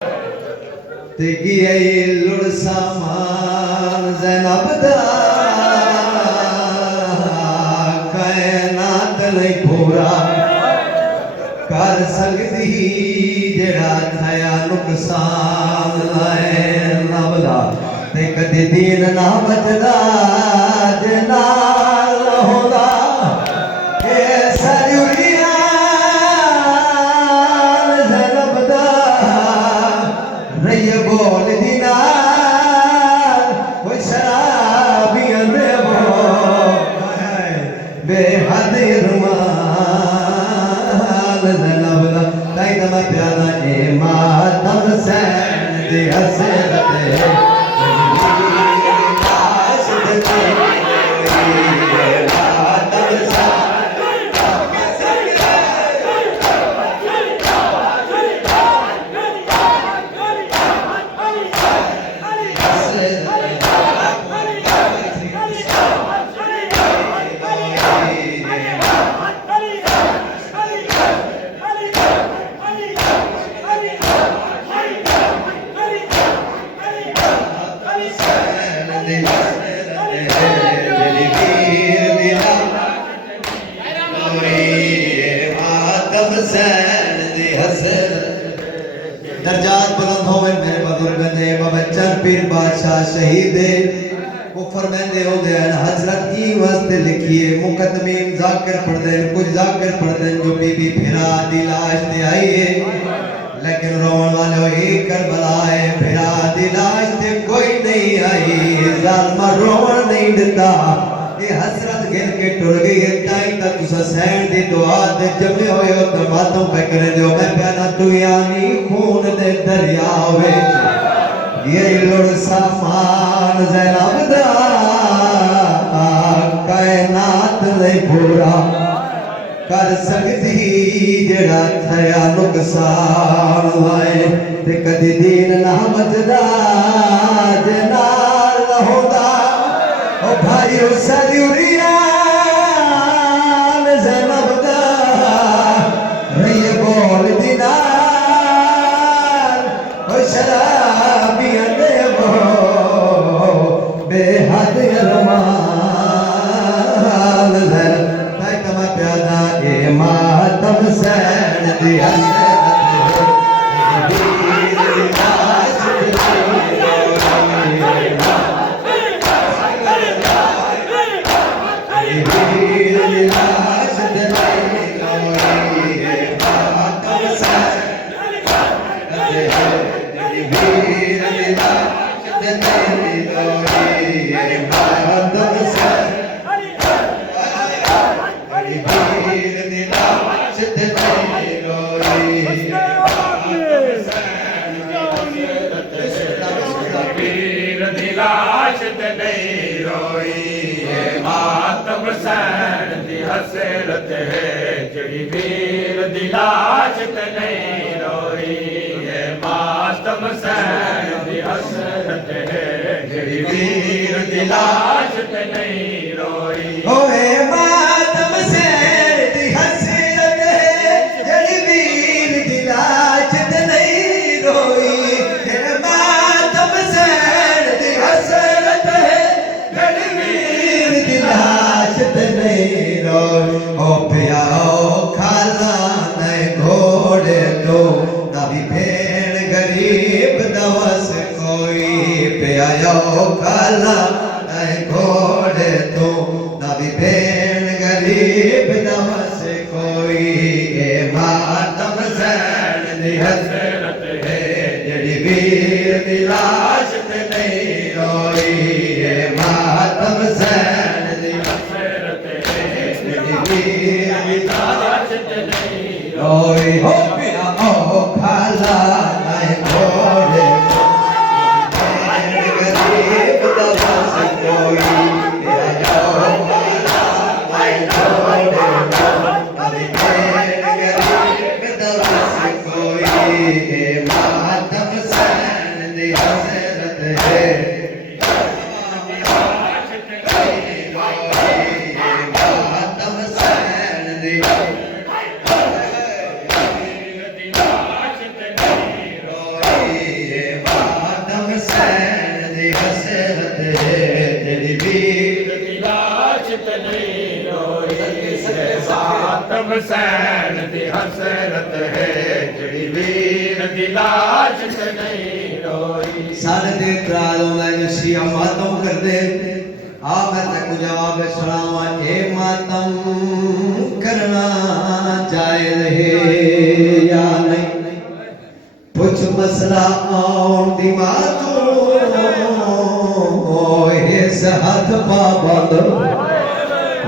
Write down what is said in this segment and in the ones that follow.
ते गिये लुड़ सामान ज़ैनब दा कायनात नहीं पूरा कर सकदी जेड़ा थया नुकसान ज़ैनब दा ते कदी दीन ना बचदा जे नाल होंदा के सजुरिया ज़ैनब दा रही बोल दीना कोई शराबियां दे बेहद रुमाल ज़ैनब दा ताई नमा प्यारा ए मातम सैन दी हसरत दर्जात बुलंद होवे मेरे बुजुर्ग ने बच्चन पीर बादशाह शहीद कुफर में होते हैं हजरत की वास्ते लिखिए मुकद्दमीन जाकिर पढ़ते हैं कुछ जाकिर पढ़ते हैं जो बीबी फिरा दी लाश ते आई है लेकिन रोवन वाले एक करबला है फिरा दी लाश ते कोई नहीं आई जालिमा रोवन नहीं देता ये हसरत गिर के टुर गई है टाइम तक तुसा सैन दी दुआ दे जमे होए हो तो बातों पे करे दो मैं प्याना तू यानी खून दे दरिया विच ये लुड़ सामान ज़ैनब दा कायनात नहीं पूरा कर सकदी जेड़ा थया नुकसान लाए ते कदी दीन ना बचदा जे नाल होंदा ओ भाई सजुरिया ज़ैनब दा रही बोल दीना ओ शराबियां दे बेहद रुमाल ताई तमा प्यादा ए मातम सैन दी हसरत है जड़ी वीर दी लाश ते नहीं रोई है मातम सैन दी हसरत है जड़ी वीर दी लाश ते नहीं रोई ओए मातम सैन दी हसरत है जड़ी वीर दी लाश ते नहीं रोई है मातम सैन दी हसरत है जड़ी वीर दी लाश ते नहीं ओ प्याओ खाला नए घोड़े दो नबी भेड़ गरीब दवस कोई प्याओ खाला नए घोड़े दो नबी भेड़ गरीब दवस कोई ए मातम सैन दी हसरत है जड़ी वीर दी लाश ते नहीं रोई ए मातम सैन दी रोई हो पिया ओ खाला नए घोड़े गरीब दवस कोई गरीब दवस कोई मातम सैन दी हसरत है मातम सैन दी चित नहीं रोई मातम सैन दी हसरत है जड़ी वीर दी लाज ते नहीं रोई सारे दे इतराज होंदा है शिया मातम करदे आ मैं तक जवाब सुनावा ए मातम करना जायज है या नहीं पुछ मसला आउण दी मातों इस हाथ पाबंद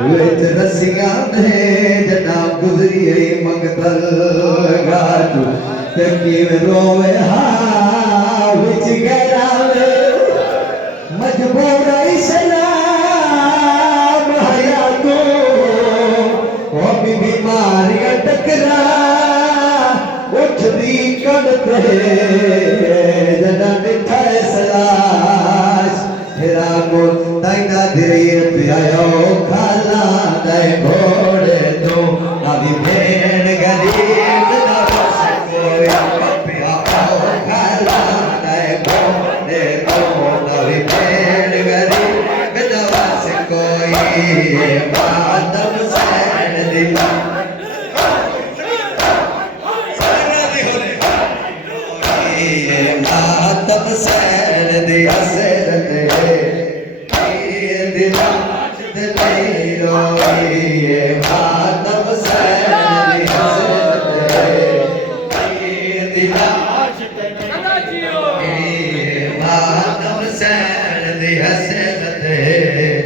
विच रसियां दे जना गुजरी मगदल गाजू ते किवें रोवे हा विच गरावे मजबूर इस्लाम हया तो ओ भी बीमारियां टकरा उठदी कड़ते जना मिठा सलाश तेरा को ताइना धीरे पियायो खाला दे घोड़े तो नबी भेड़ गरीब ना बस कोई पिया खाला दे घोड़े तो नबी भेड़ गरीब ना बस कोई मातम सैन दिला मातम सैन दी हसरत है दिलाज ते नहीं रोई मातम सैन दी हसरत है दिलाज ते नहीं रोई मातम सैन दी हसरत है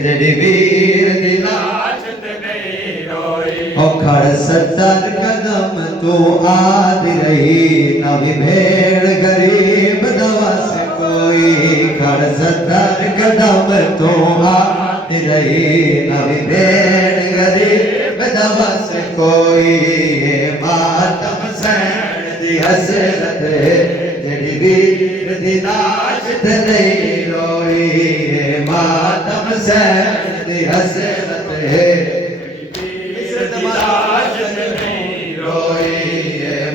जड़ी वीर दिलाज ते नहीं रोई ओ खड़ 70 कदम तू आदी रही ना भी भेड़ गरीब दवा से कोई खड़ 70 कदम तू आदी रही ना भी भेड़ गरीब दवा से कोई मातम सैन दी हसरत जड़ी वीर दी लाज ते नहीं रोई मातम सैन दी हसरत है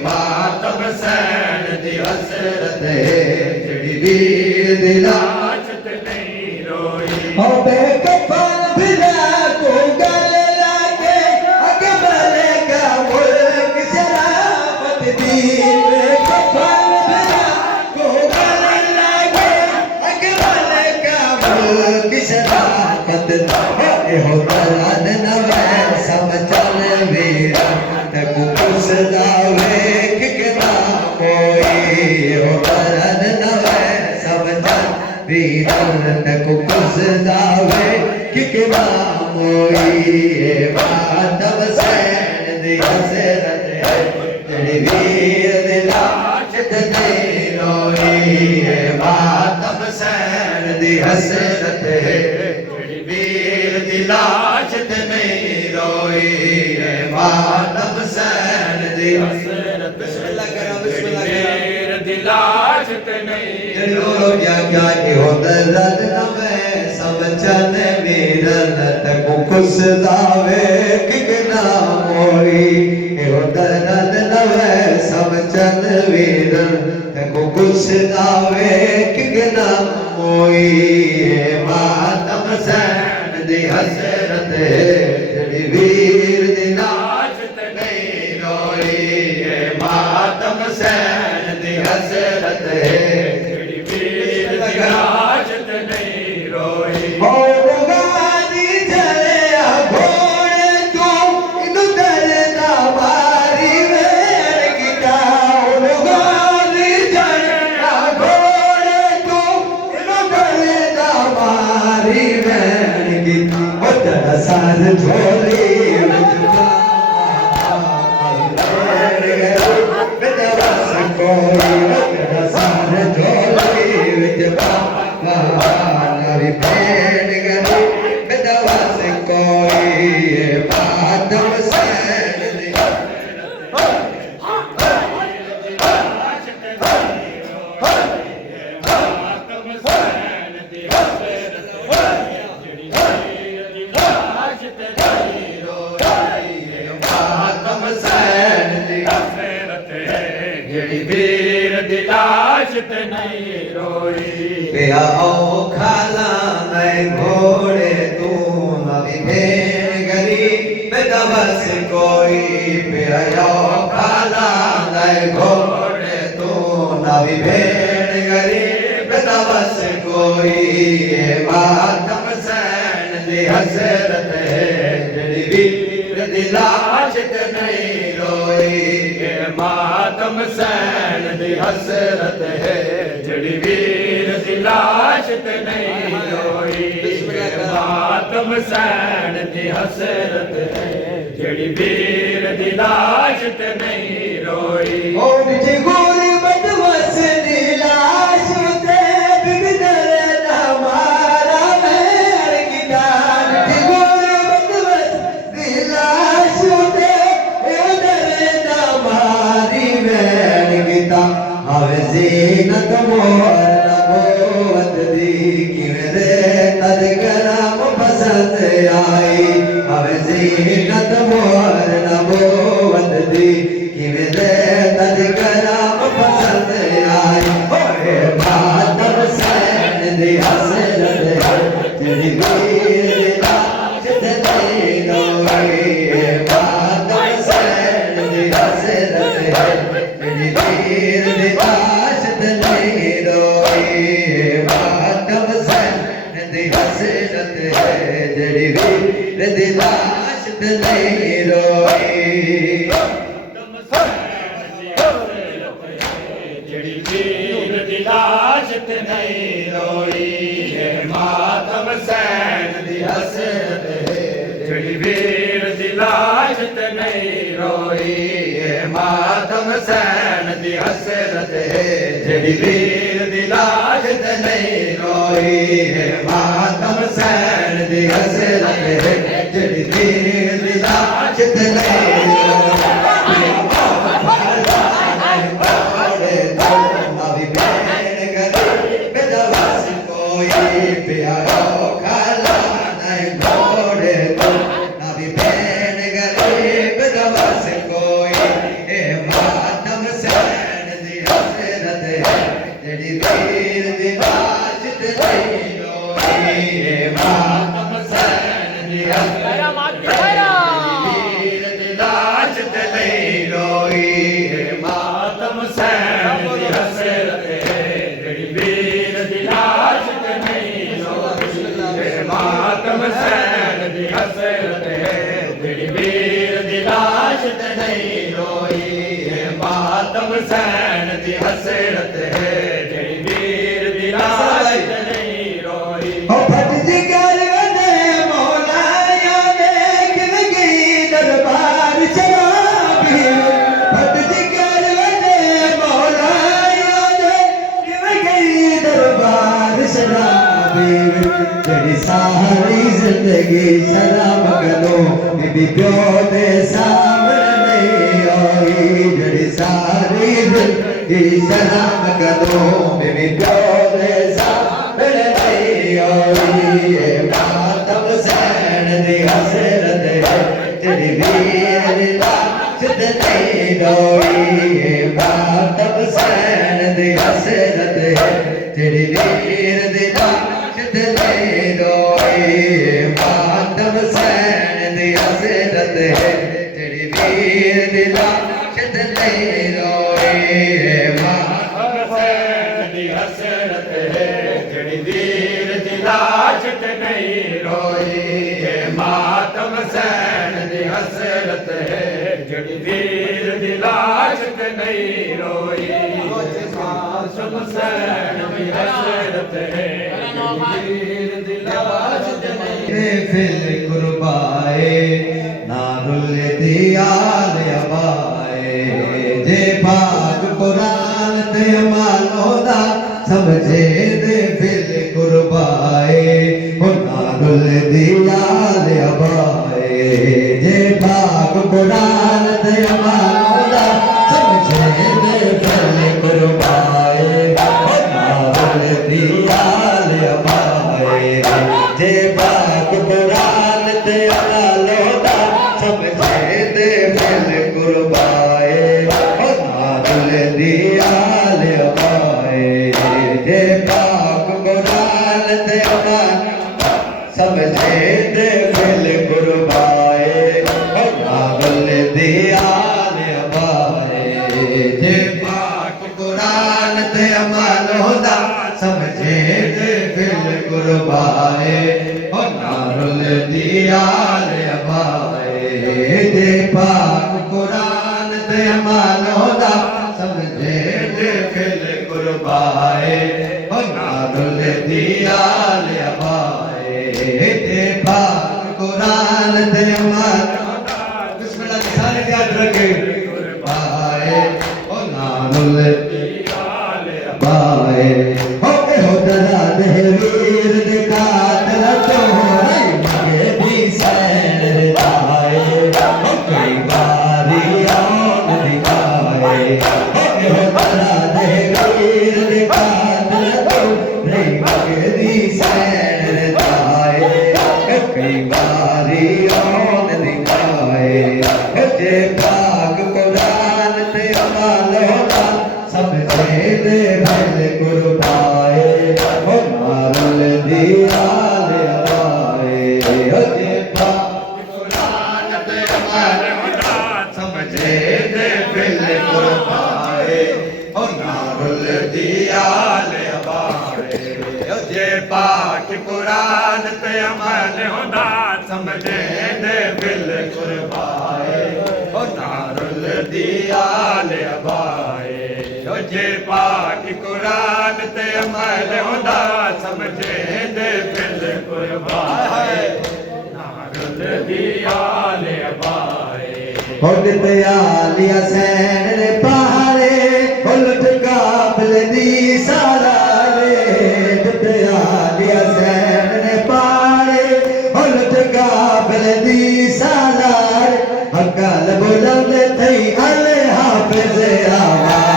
मातम सैन दी हसरत है जड़ी वीर दी लाज ते नहीं रोई ओ बेकफन बिना को गले लागे अकबले का मुल्क शराफत दी बेकफन बिना को गले लागे अकबले का मुल्क शराफत दी हो दलाल नवे सब चल वीर तक पुसदा वेख के ना कोई हो दरद नवे सब जन वीरन तक पुसदा वेख के ना कोई मातम सैन दी हसरत है जड़ी वीर दी लाज ते नहीं रोई मातम सैन दी हसरत है जड़ी वीर दी लाज ते नहीं रोई मातम सैन दी हसरत बिस्मिल्लाह करो बिस्मिल्लाह वीर दी लाज ते नहीं जरूर क्या कि हो दर्द नवे सब चन वीरन तक खुसदा वेख के ना मोई हो दर्द नवे सब चन वीरन तक खुसदा वेख के ना मोई मातम सैन दी हसरत जड़ी वीर दी लाज ते नहीं रोई मातम सैन दी हसरत जड़ी वीर दी लाज ते नहीं रोई हो गादी चले घोड़े तू इनु दरदा मारी वेर गिटा हो गादी चले घोड़े तू इनु दरदा मारी वेर गिटा ओ तेरा सार झोली वीर दी लाज ते नहीं रोई पिया ओ खाला नए घोड़े तू ना भी भेड़ गरीब दवस कोई पियो खाला नए घोड़े तू ना भी भेड़ गरीब दवस कोई ये मातम सैन दी हसरत है जड़ी वीर दी लाश ते नहीं रोई ये मातम सैन दी हसरत है जड़ी वीर दी लाश ते नहीं रोई ये मातम सैन दी हसरत है जड़ी वीर दी लाश ते नहीं रोई ओ बिच गुरबत वस दी लाश ते बिगदर ना मारा मेर गिदार बिच गुरबत वस दी लाश ते बिगदर ना मारी मेर गिदा आवे ज़ीनत मोर नबूवत दी किवें तद कराम पसंद आई आवे ज़ीनत मोर नबूवत दी किवें तद कराम पसंद आई ओए मातम सैन दी हसरत है तेरी वीर दी लाश ते नहीं रोई मातम सैन दी हसरत है तेरी वीर दी लाश ते नहीं रोई मातम सैन दी हसरत है तेरी वीर दी लाश ते नहीं रोई जड़ी वीर दी लाश ते नहीं रोई ये मातम सैन दी हसरत है जड़ी वीर दी लाश ते नहीं रोई ये मातम सैन दी हसरत है जड़ी वीर दी लाश ते नहीं रोई ये मातम सैन दी हसरत है जड़ी वीर दी लाश ते नहीं मातम सैन दी हसरत है जड़ी वीर दी लाश ते नहीं रोई ये मातम सैन दी हसरत है जड़ी वीर दी लाश ते नहीं रोई ओ फट जिगर दे मौलाया देख गई दरबार शराबी फट जिगर दे मौलाया देख गई दरबार शराबी तेरी सारी जिंदगी शराब करो बीबी प्यो दे सामने नहीं आई तेरी सारी जिंदगी शराब करो बीबी प्यो दे सामने नहीं आई ये मातम सैन दी हसरत है तेरी वीर दी लाश ते नहीं रोई ये मातम सैन दी हसरत है तेरी वीर दी लाश ते नहीं रोई मातम सैन दी हसरत है तेरी वीर दी लाश ते नहीं रोई मातम सैन दी हसरत है जड़ी वीर दी लाश ते नहीं रोई ये मातम सैन दी हसरत है जड़ी वीर दी लाश ते नहीं रोई मातम सैन दी हसरत है वीर दी लाश ते नहीं फिल कुर्बाए ना रुल दियाल अबाए जे भाग कुरान ते मानो दा समझे दे फिल कुर्बाए ना रुल दियाल अबाए जे भाग कुरान ते मानो दा समझे दे फिल कुर्बाए ना रुल दियाल अबाए जे बाग कुरान ते अलालो दा समझे दे फिल कुर्बाए नादुल दियाल अबाए जे बाग कुरान ते अलालो समझे दे फिल आल अबाए दे पाक कुरान ते अमल होदा समझे दे फिल कुर्बाए ओ नारुल दी आल अबाए दे पाक कुरान ते अमल होदा बिस्मिल्लाह सारे याद रखे कुर्बाए ओ नारुल दी आल अबाए ओ हो दरा दे वीर दे कातल तो मगे भी सैन दाए ओ कई बारी आन दिखाए ओ हो दरा दे वीर दे कातल तो मगे भी सैन दाए कई बारी आन दिखाए जे पाक कुरान ते अमल होदा समझे दे भल कुर्बाए ओ नारुल दी आल अबाए जे पाक कुरान ते अमल होदा समझे दे भल कुर्बाए ओ नारुल दी आल अबाए जे पाक कुरान ते अमल होदा समझे दे भल कुर्बाए ओ नारुल दी आल अबाए जे पाक कुरान ते अमल होदा समझे दे फिल कुर्बाए नारुल दी आल अबाए हो ते आलिया सैन रे पहाड़े हो लुट काबल दी सारा रे ते आलिया सैन रे पहाड़े हो लुट काबल दी सारा हकल बुलंद थई अले हाफिज आवाज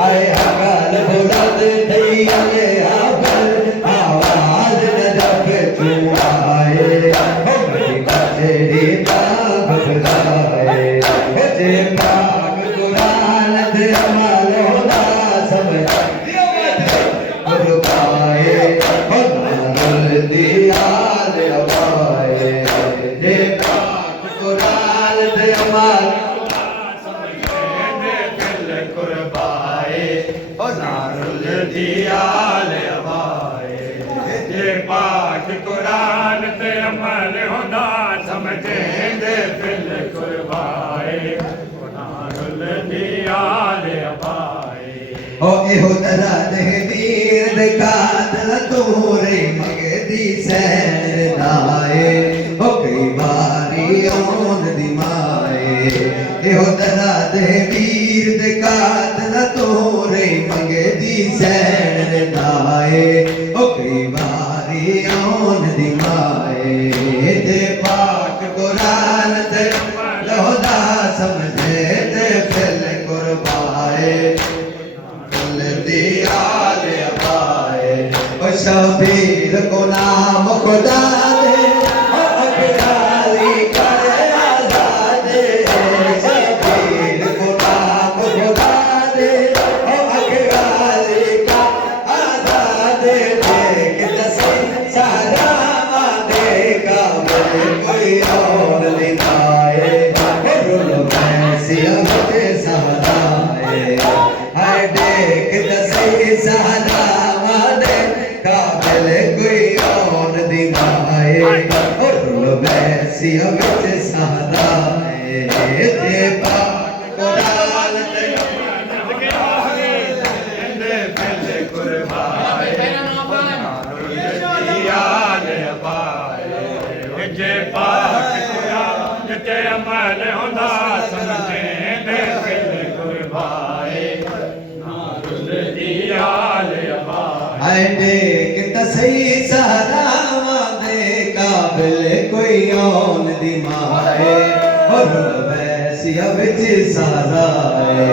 आए अकाल बुलंद थई अले हाफिज आवाज न जब तू आए मेरी बजड़ी ताब बजाए जे पाक कुरान ते अमल होदा समझ कुर्बाए ओ नारुल दी आल अबाए जे पाक कुरान ते अमल नारुल दी आल अबाए जे पाक कुरान ते अमल होदा समझे दे फिल कुर्बाए नारुल दी आल अबाए ओ एहो दरा दे वीर दे कातल तोरे मगे दी सैन दाए ओ कई बारी औन दी माए एहो दरा दे वीर दे कातल तोरे मगे दी सैन दाए ओ कई बारी औन दी माए ते पाक कुरान ते लहोदा समझे ते फिल कुर्बाए नारुल दी आल अबाए ओ शबीर को नाम खुदा दे ओ अकराली करे आजादे शबीर को नाम खुदा दे ओ अकराली का आजादे देख दसे सारा दे का कोई और दिखाए रुल कैसी अबे सहदाए हाय देख दसे सारा दे काबिल कोई और दिखाए रुल कैसी अबे सहदाए जे पाक कुरान ते फिल कुर्बाए नारुल दी आल अबाए जे पाक कुरान ते अमल होदा समझे दे फिल कुर्बाए नारुल दी आल अबाए हाय देख तसई सहरावा दे काबिल कोई औन दी माए और वैसिया विच सहराए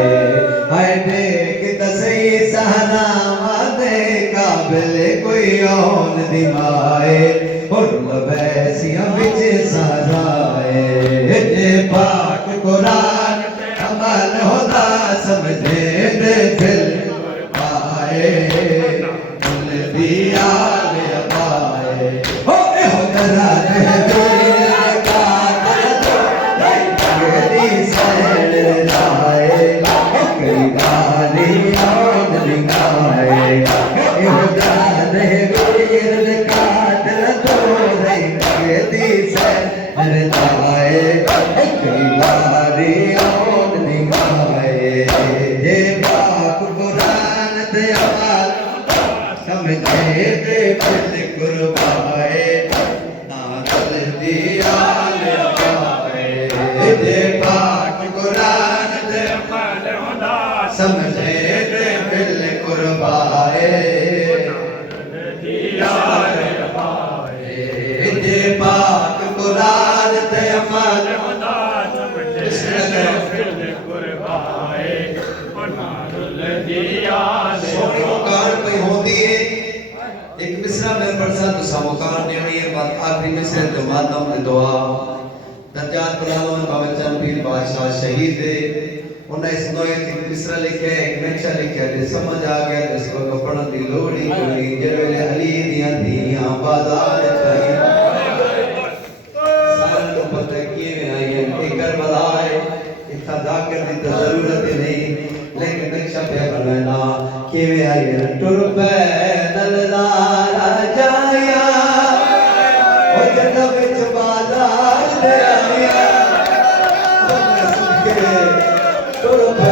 हाय देख तसई सहरावा दे काबिल कोई औन दी माए और वैसिया विच सहराए जे पाक कुरान अमल होदा समझे दे फिल कुर्बाए नारुल दी आल अबाए हो दरा दे वीर कातल तो दी सैन दाए कई बारी औन दिखाए समझे ते फिर कुर्बाए ना दिल दिया ले पाए जे पाक कुरान ते अमल हुदा समझे ते फिर कुर्बाए दिया रे पाए जे पाक कुरान ते अमल खुदा समझे फिर कुर्बाए नारुल दिया रे सोनी मुकान पे होती है एक मिसरा में पढ़सा तो समुकान नेनी है बात आखिरी मिसरे तो मातम की दुआ दज्जाल बलावन बाबचन पीर बादशाह शहीद है उन्हें इस नोए एक मिसरा लिखे एक मेचा लिखे ते समझ आ गया जिस को पढ़न दी लोड़ी कोई जेवेले अली दियां दियां बाजार चाही सारे को पता किए में आई है एक करबला है इतना जाकर दी तो जरूरत ही नहीं लेकिन नक्शा पे करना कि वे आई टुर पे दलदारा जाया ओ जग विच बाजार दे आया टुर पे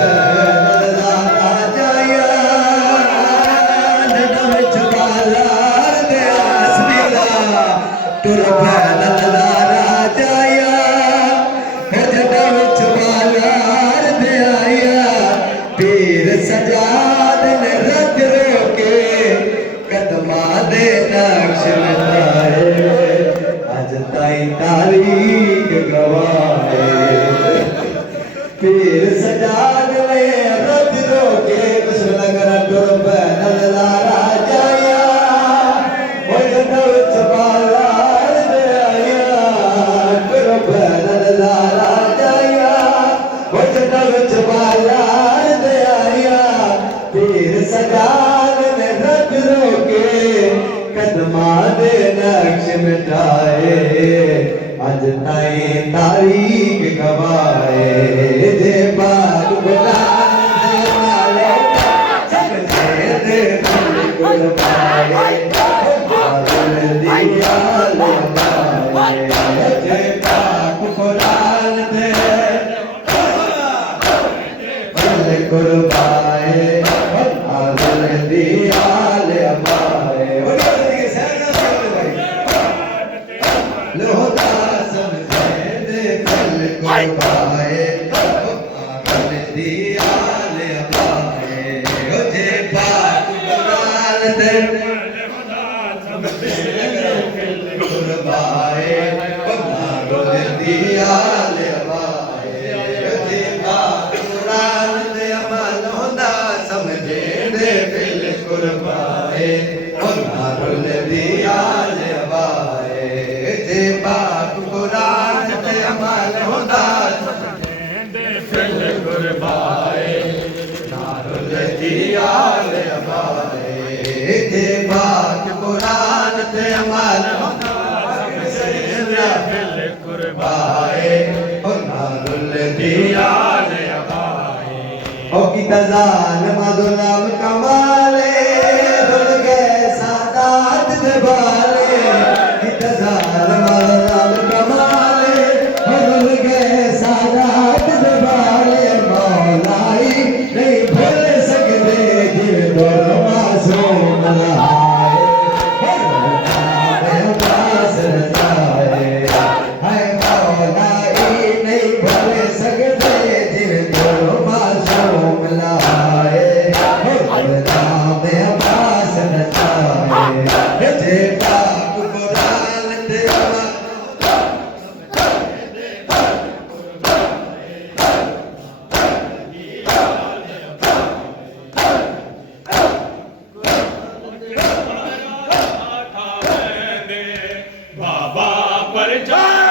दलदारा जाया जग विच बाजार दे आसमिला टुर पे दलदारा जाया जग विच बाजार दे आया पीर सजाद ने रख रोके कदमा दे नक्श मिटाए आज ताई तारीख गवाए पीर सजाद ने रख रोके बिस्मिल्लाह करा टुर पे नज़ारा जाया ओ जग विच बाजार दे आया टुर पे नज़ारा जाया ओ जग विच बाजार दे आया पीर सजाद ने रख रोके कदमा दे नक्श मिटाए आज ताई तारीख गवाए जे बात बुलाए वाले समझे दे कुर्बाए बादल दिया ले पाए जे पाक कुरान दे कुर्बाए बादल दिया ले पाए लोटा समझे दे कल कुर्बाए बादल दिया ले पाए जे पाक कुरान दे कुर्बाए बादल दिया ले पाए जे पाक कुरान दे अमल होंदा समझे दे फिल कुर्बाए बादल दिया ले पाए जे पाक कुरान दे अमल होंदा फिर कुर्बाए नारुल दिया ले पाए जे पाक कुरान दे अमल होंदा फिर कुर्बाए नारुल दिया ले पाए ओ की तजान मधुलम कमाले धुल गए सादात दबाले की तजान मधुलम कमाले धुल गए सादात दबाले मौलाई नहीं भूल सकते दिल तो मासूम लाए पास रजाए हाय मौलाई नहीं भूल सकते दिल तो मासूम लाए नाम अब्बास नचाए जे पाक कुरान ते बाबा पर जा